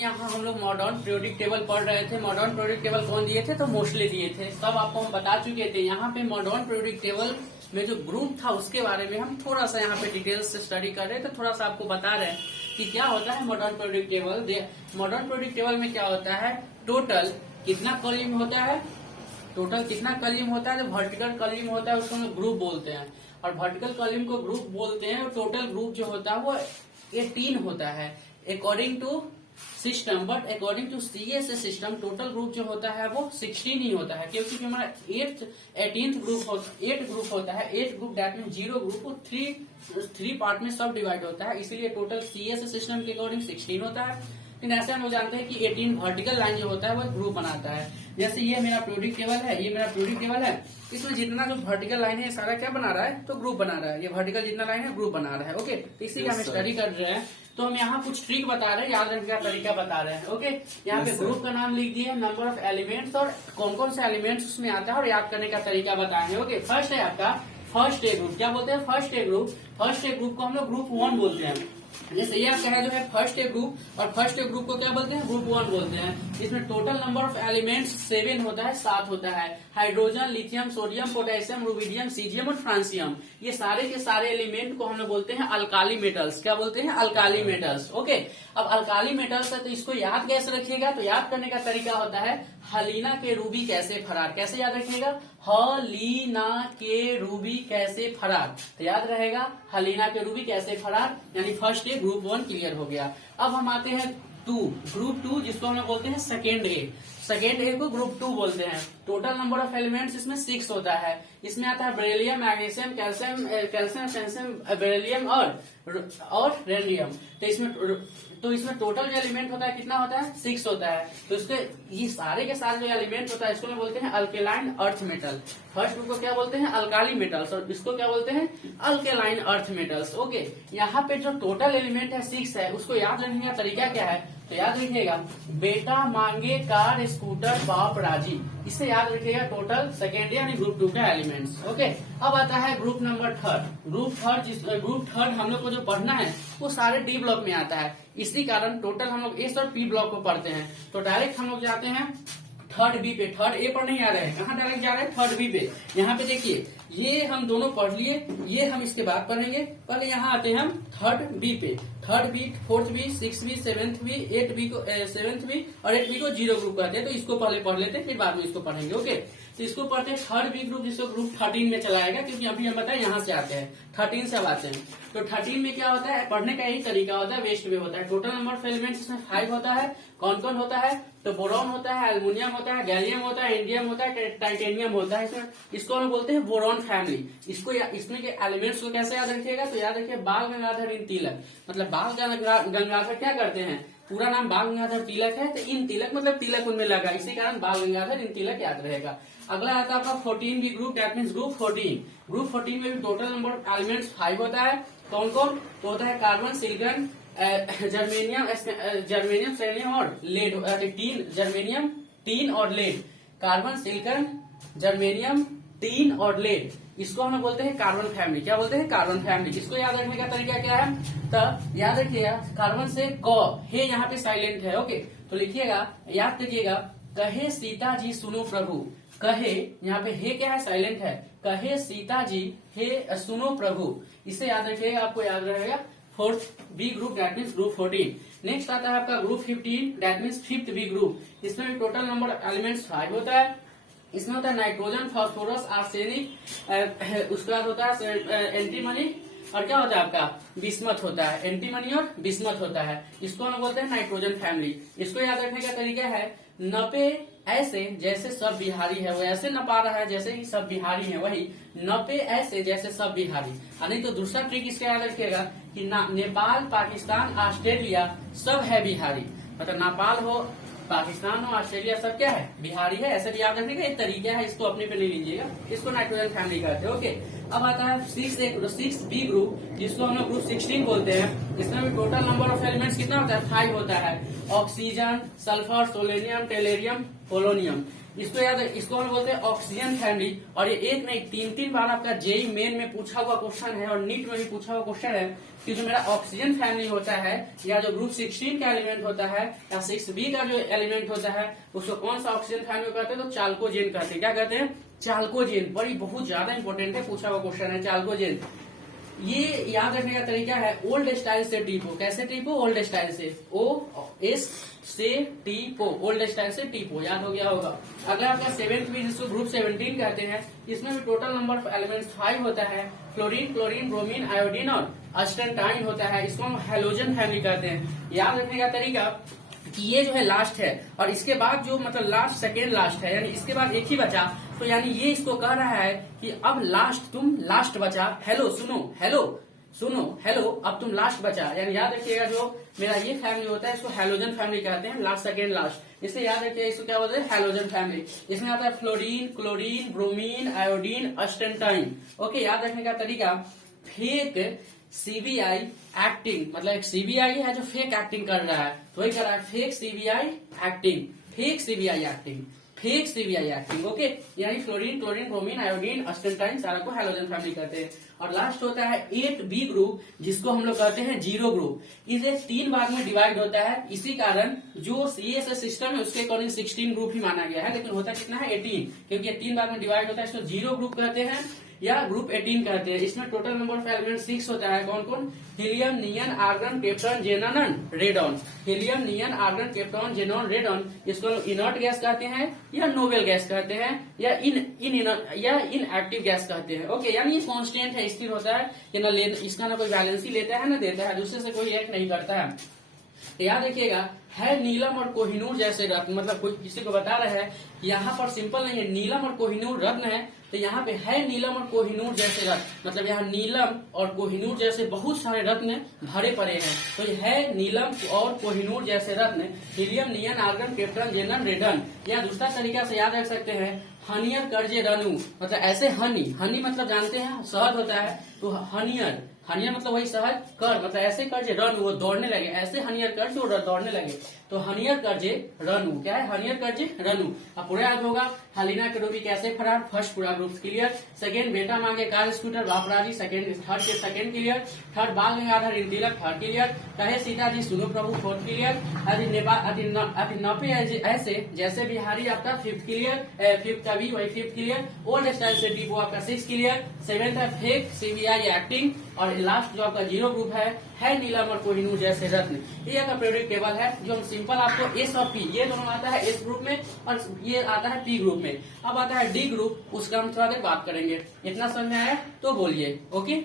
यहाँ हम लोग मॉडर्न पीरियोडिक टेबल पढ़ रहे थे। मॉडर्न पीरियोडिक टेबल कौन दिए थे? तो मोस्टली दिए थे, सब आपको हम बता चुके थे। यहाँ पे मॉडर्न पीरियोडिक टेबल में जो ग्रुप था उसके बारे में हम थोड़ा सा यहाँ पे डिटेल्स से स्टडी कर रहे थे, थोड़ा सा आपको बता रहे हैं कि क्या होता है modern periodic table. Modern periodic table में क्या होता है, टोटल कितना कॉलम होता है, टोटल कितना कॉलम होता है, जो वर्टिकल कॉलम होता है उसको हम ग्रुप बोलते हैं, और वर्टिकल कॉलम को ग्रुप बोलते हैं। और टोटल ग्रुप जो होता है वो 18 होता है according to system, but according to CSA system total group जो होता है वो 16 ही होता है, क्योंकि हमारा 18th ग्रुप 8 ग्रुप होता है। 8 ग्रुप दैट मीन 0 ग्रुप को 3 पार्ट में सब डिवाइड होता है, इसीलिए टोटल सीएसए सिस्टम के अकॉर्डिंग 16 होता है। लेकिन ऐसे हम लोग जानते हैं कि 18 वर्टिकल लाइन जो होता है वो ग्रुप बनाता है। जैसे ये मेरा पीरियोडिक टेबल है, ये मेरा पीरियोडिक टेबल है, इसमें जितना जो वर्टिकल लाइन है सारा क्या बना रहा है, तो ग्रुप बना रहा है। ये वर्टिकल जितना लाइन है ग्रुप बना रहा है। ओके, तो इसी का हम स्टडी कर रहे हैं। तो हम यहाँ कुछ ट्रिक बता रहे हैं, याद रखने का तरीका बता रहे हैं। ओके, यहाँ पे ग्रुप का नाम लिख दिए, नंबर ऑफ एलिमेंट्स और कौन कौन से एलिमेंट्स उसमें आता है और याद करने का तरीका बताएंगे। ओके, फर्स्ट है आपका फर्स्ट ए ग्रुप। क्या बोलते हैं? First A group. First A group को हम लोग ग्रुप 1 बोलते हैं। जैसे ये आपका है जो है फर्स्ट ए ग्रुप, और फर्स्ट ए ग्रुप को क्या बोलते हैं? ग्रुप 1 बोलते हैं। इसमें टोटल नंबर ऑफ एलिमेंट्स 7 होता है, 7 होता है। Hydrogen, lithium, sodium, potassium, rubidium, caesium और फ्रांसियम, ये सारे के सारे एलिमेंट को हम लोग बोलते हैं अल्काली मेटल्स। क्या बोलते हैं? Alkali metals. ओके, अब अल्काली मेटल्स है तो इसको याद कैसे रखिएगा? तो याद करने का तरीका होता है हलीना के रूबी कैसे फरार। कैसे याद रखिएगा? हलीना के रूबी कैसे फरार, तो याद रहेगा हलीना के रूबी कैसे फरार, यानी फर्स्ट ए ग्रुप 1 क्लियर हो गया। अब हम आते हैं ग्रुप 2, जिसको हम लोग बोलते हैं सेकेंड ए। सेकेंड ए को ग्रुप 2 बोलते हैं। टोटल नंबर ऑफ एलिमेंट्स इसमें 6 होता है। इसमें आता है बेरिलियम, मैग्नीशियम, कैल्शियम, सेंशियम, बेरिलियम और रेडियम। तो इसमें टोटल जो एलिमेंट होता है कितना होता है? 6 होता है। तो इसके ये सारे के सारे जो एलिमेंट होता है इसको हम बोलते हैं alkaline earth metal. First group को क्या बोलते हैं? अल्काली मेटल्स, और इसको क्या बोलते हैं? Alkaline earth metals. ओके, यहाँ पे जो टोटल एलिमेंट है 6 है, उसको याद रखने का तरीका क्या है? तो याद रखिएगा, बेटा मांगे कार स्कूटर बाप राजी, इससे याद रखिएगा टोटल सेकेंड यानी ग्रुप 2 का एलिमेंट्स। ओके, अब आता है ग्रुप नंबर 3। ग्रुप थर्ड हम लोग को जो पढ़ना है वो सारे डी ब्लॉक में आता है, इसी कारण टोटल हम लोग एस और पी ब्लॉक को पढ़ते हैं। तो डायरेक्ट हम लोग जाते हैं थर्ड बी पे। थर्ड ए पर नहीं आ रहे हैं, कहाँ डायरेक्ट जा रहे हैं? थर्ड बी पे। यहाँ पे देखिए, ये हम दोनों पढ़ लिए, ये हम इसके बाद पढ़ेंगे। पहले यहाँ आते हैं हम थर्ड बी पे। Third B, fourth B, 6 B, 7th B, 8 B को 7th बी और 8 बी को 0 ग्रुप कहते हैं। तो इसको पहले पढ़ लेते हैं, फिर बाद में इसको पढ़ेंगे। ओके, तो इसको पढ़ते हैं थर्ड बी ग्रुप, जिसको ग्रुप 13 में चलाएगा, क्योंकि अभी हम बताए यहाँ से आते हैं, 13 से अब आते हैं। तो 13 में क्या होता है? पढ़ने का यही तरीका होता है, वेस्ट वे होता है। टोटल नंबर ऑफ एलिमेंट्स इसमें 5 होता है। कौन कौन होता है? तो बोरॉन होता है, एल्युमिनियम होता है, गैलियम होता है, इंडियम होता है, टाइटेनियम होता है। इसको हम बोलते हैं बोरॉन फैमिली। इसको इसमें के एलिमेंट्स को कैसे याद रखिएगा? तो याद रखिए बाल गंगाधर इन तिलक, मतलब बाल गंगाधर क्या करते हैं? पूरा नाम बाल गंगाधर तिलक है, तो इन तिलक मतलब तिलक उनमें लगा, इसी कारण बाल गंगाधर इन तिलक याद रहेगा। अगला आता है आपका 14 B group, that means group 14। Group 14 में भी टोटल नंबर ऑफ एलिमेंट्स 5 होता है। कौन कौन? तो होता है कार्बन, सिलिकॉन, जर्मेनियम, सेलेनियम और लेड। जर्मेनियम, टीन और lead. Carbon, silicon, germanium, tin और लेड, इसको हम लोग बोलते हैं कार्बन फैमिली। क्या बोलते हैं? Carbon family. इसको याद रखने का तरीका क्या है? तो याद रखिएगा, कार्बन से क हे यहाँ पे साइलेंट है। ओके, तो लिखिएगा, याद करिएगा, कहे सीता जी सुनो प्रभु। कहे, यहाँ पे हे क्या है? साइलेंट है। कहे सीता जी हे सुनो प्रभु, इसे याद रखिएगा, आपको याद रहेगा। Fourth B group, that means group 14। Next आता है आपका group 15, that means fifth B group. इसमें भी टोटल नंबर एलिमेंट्स 5 होता है। इसमें होता है नाइट्रोजन, फास्फोरस, आर्सेनिक, उसके बाद होता है एंटीमनी, और क्या होता है आपका? बिस्मथ होता है। एंटीमनी और बिस्मथ होता है। इसको हम बोलते हैं नाइट्रोजन फैमिली। इसको याद रखने का तरीका है, नपे ऐसे जैसे सब बिहारी है, वो ऐसे नपा रहा है जैसे ही सब बिहारी है, वही नपे ऐसे जैसे सब बिहारी। नहीं तो दूसरा ट्रिक इसका याद रखिएगा कि नेपाल, पाकिस्तान, ऑस्ट्रेलिया सब है बिहारी, मतलब नेपाल हो, पाकिस्तान हो, ऑस्ट्रेलिया सब क्या है? बिहारी है। ऐसे भी याद रखने का एक तरीका है, इसको अपने पे नहीं लीजिएगा। इसको नाइट्रोजन फैमिली कहते हैं। ओके, अब आता है 6 बी ग्रुप, जिसको हम लोग ग्रुप 16 बोलते हैं। इसमें भी टोटल नंबर ऑफ एलिमेंट्स कितना होता है? 5 होता है। ऑक्सीजन, सल्फर, सोलेनियम, टेलेरियम, पोलोनियम, इसको याद है, इसको हम बोलते हैं ऑक्सीजन फैमिली। और ये एक नहीं 3 बार आपका जेई मेन में पूछा हुआ क्वेश्चन है और नीट में भी पूछा हुआ क्वेश्चन है कि जो मेरा ऑक्सीजन फैमिली होता है या जो ग्रुप 16 का एलिमेंट होता है या 6b का जो एलिमेंट होता है उसको कौन सा ऑक्सीजन फैमिली कहते हैं, तो चाल्कोजेन कहते हैं। क्या कहते हैं? चाल्कोजेन। बड़ी बहुत ज्यादा इंपॉर्टेंट है, पूछा हुआ क्वेश्चन है चाल्कोजेन। ये याद रखने का तरीका है ओल्ड स्टाइल से टीपो। कैसे टीपो? ओल्ड स्टाइल से, OS से टीपो, ओल्ड स्टाइल से टीपो। याद हो गया होगा। अगला आपका 7th भी जिसको ग्रुप 17 कहते हैं, इसमें भी टोटल नंबर ऑफ एलिमेंट्स 5 होता है। फ्लोरीन, क्लोरीन, ब्रोमीन, आयोडीन और अस्टेंटाइन होता है। इसको हम हैलोजन फैमिली कहते हैं। याद रखने का तरीका कि ये जो है लास्ट है और इसके बाद जो मतलब लास्ट सेकेंड लास्ट है, यानी इसके बाद एक ही बचा, तो यानी ये इसको कह रहा है कि अब लास्ट तुम लास्ट बचा, हेलो सुनो, हेलो सुनो, हेलो अब तुम लास्ट बचा। यानी याद रखिएगा जो मेरा ये फैमिली होता है इसको हैलोजन फैमिली कहते हैं, लास्ट सेकेंड लास्ट। इससे याद रखिएगा इसको क्या बोलते हैं? Halogen family. इसमें आता है fluorine, chlorine, bromine, iodine, astatine. Okay, याद रखने का तरीका फेक सीबीआई एक्टिंग, मतलब एक सीबीआई है जो फेक एक्टिंग कर रहा है, तो वही कर रहा है fake CBI acting, fake CBI acting, fake CBI acting. Okay, यानी फ्लोरीन, क्लोरीन, ब्रोमीन, आयोडीन, अस्टेंटाइन सारा को हैलोजन फैमिली कहते हैं। और लास्ट होता है 8b ग्रुप, जिसको हम लोग कहते हैं जीरो ग्रुप। इसे 3 भाग में डिवाइड होता है, इसी कारण जो सीएसएस सिस्टम है उसके अकॉर्डिंग 16 ग्रुप ही माना गया है, लेकिन होता कितना है 18, क्योंकि ये 3 भाग में डिवाइड होता है। इसको जीरो ग्रुप कहते हैं या ग्रुप 18 कहते हैं। इसमें टोटल नंबर ऑफ एलिमेंट 6 होता है। कौन कौन? हीलियम, नियन, आर्गन, केप्टॉन, जेनॉन, रेडॉन। हीलियम, नियन, आर्गन, केप्टॉन, जेनॉन, रेडॉन, इसको इनर्ट गैस कहते हैं या नोबेल गैस कहते हैं या इनएक्टिव गैस कहते हैं। ओके, यानी ये कांस्टेंट है, स्थिर होता है कि ना इसका ना कोई वैलेंसी लेता है ना देता है, दूसरे से कोई एक नहीं करता है। याद रखिएगा है नीलम और कोहिनूर जैसे रत्न, मतलब कोई किसी को बता रहा है यहाँ पर सिंपल नहीं है, नीलम और कोहिनूर रत्न है, तो यहाँ पे है नीलम और कोहिनूर जैसे रत्न, मतलब यहाँ नीलम और कोहिनूर जैसे बहुत सारे रत्न भरे पड़े हैं, तो ये है नीलम और कोहिनूर जैसे रत्न। हीलियम, नियन, आर्गन, केप्टन, जेनन, रेडन। या दूसरा तरीका से याद रख सकते हैं हनियर, कर्जे, रनु, मतलब ऐसे हनी मतलब जानते हैं शहद होता है, तो हनियर मतलब वही शहद, कर मतलब ऐसे कर्जे, रन वो दौड़ने लगे, ऐसे हनियर कर्ज वो दौड़ने लगे, तो हनियर कर्जे रनु। क्या है? हनियर कर्जे रनु। अब पूरा याद होगा हलीना के रूबी कैसे फरार, फर्स्ट पूरा ग्रुप क्लियर। सेकंड बेटा मांगे कार स्कूटर बापराजी, थर्ड के सेकंड क्लियर। थर्ड बाल गंगाधर तिलक, थर्ड क्लियर। कहे सीता जी सुनो प्रभु, फोर्थ क्लियर। अति नपे ऐसे जैसे बिहारी आपका फिफ्थ क्लियर, फिफ्थ अभी वही फिफ्थ क्लियर। ओल्ड स्टाइल से डीपो आपका 6 क्लियर। 7th है फेक सीबीआई एक्टिंग। और लास्ट जो आपका जीरो ग्रुप है नीलम और कोहिनूर जैसे रत्न। ये आपका पीरियोडिक टेबल है जो हम सिंपल आपको एस और पी, ये दोनों आता है एस ग्रुप में और ये आता है पी ग्रुप में। अब आता है डी ग्रुप, उसका हम थोड़ा देर बात करेंगे। इतना समझ में आया तो बोलिए ओके।